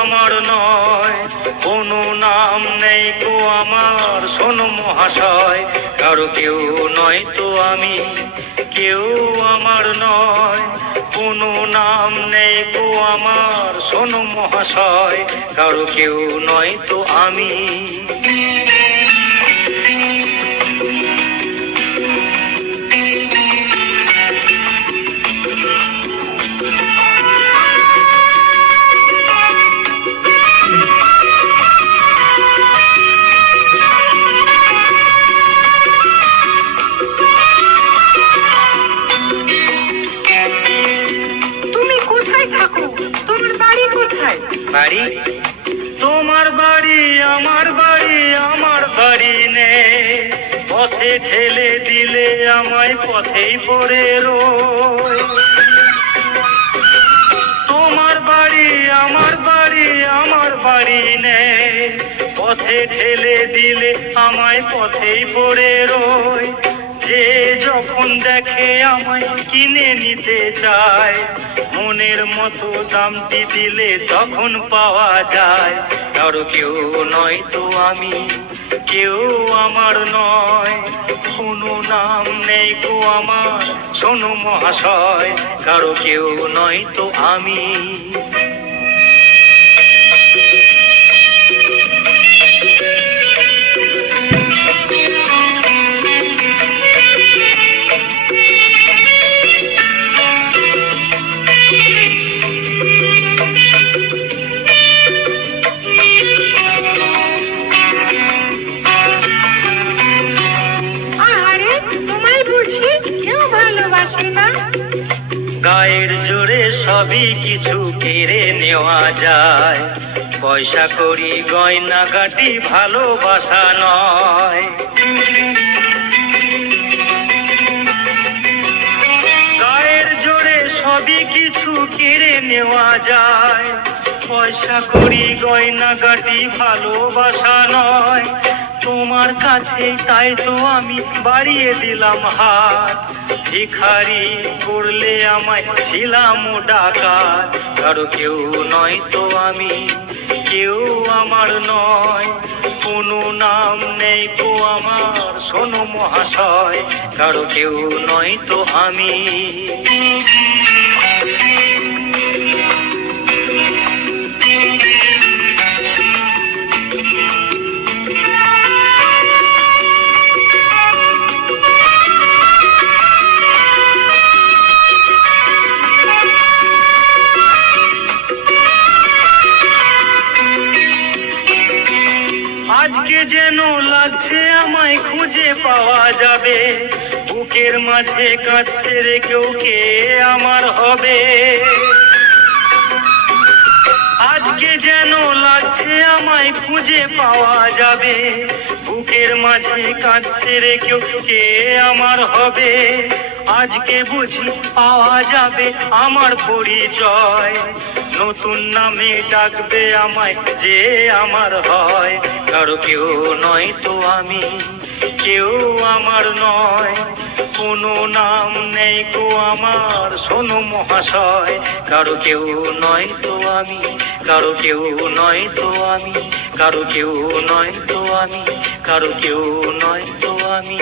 আমার নয়, কোনো নাম নেই কো আমার, শোনো মহাশয়, কারো কেউ নয় তো আমি, কেউ আমার নয়, কোনো নাম নেই কো আমার, শোনো মহাশয়, কারো কেউ নয় তো আমি। বাড়ি তোমার বাড়ি আমার বাড়ি, আমার বাড়ি নে, পথে ঠেলে দিলে আমায় পথেই পড়ে রই। তোমার বাড়ি আমার বাড়ি, আমার বাড়ি নে, পথে ঠেলে দিলে আমায় পথেই পড়ে রই। যে যখন দেখে আমায় কিনে নিতে চায়, মনের মতো দামটি দিলে তখন পাওয়া যায়। কারো কেউ নয় তো আমি, কেউ আমার নয়, কোনো নাম নেই কো আমার, শোনো মহাশয়, কারো কেউ নয় তো আমি। গায়ের জোরে সবই কিছু কেড়ে নেওয়া যায়, পয়সা করি গয়না কাটি ভালোবাসা নয়। গায়ের জোরে সবই কিছু কেড়ে নেওয়া যায়, পয়সা করি গয়না কাটি ভালোবাসা নয়। তোমার কাছে তাই তো আমি বাড়িয়ে দিলাম হাত, ভিখারি করলে আমায় ছিলাম ডাকাত। কারো কেউ নয় তো আমি, কেউ আমার নয়, কোনো নাম নেই তো আমার, শোনো মহাশয়, কারো কেউ নয় তো আমি। আজকে যেন লাগছে আমায় খুঁজে পাওয়া যাবে, বুকের মাঝে কাঁদছে রে কেউ, কে আমার হবে। আজকে যেন লাগছে আমায় খুঁজে পাওয়া যাবে, বুকের মাঝে কাঁদছে রে কেউ, কে আমার হবে। আজকে বুঝি পাওয়া যাবে আমার পরিচয়, নতুন নামে ডাকবে আমায় যে আমার হয়। কারো কেউ নয় তো আমি, কেউ আমার নয়, কোনো নাম নেই কো আমার, শোনো মহাশয়, কারো কেউ নয় তো আমি, কারো কেউ নয় তো আমি, কারো কেউ নয় তো আমি, কারো কেউ নয় তো আমি।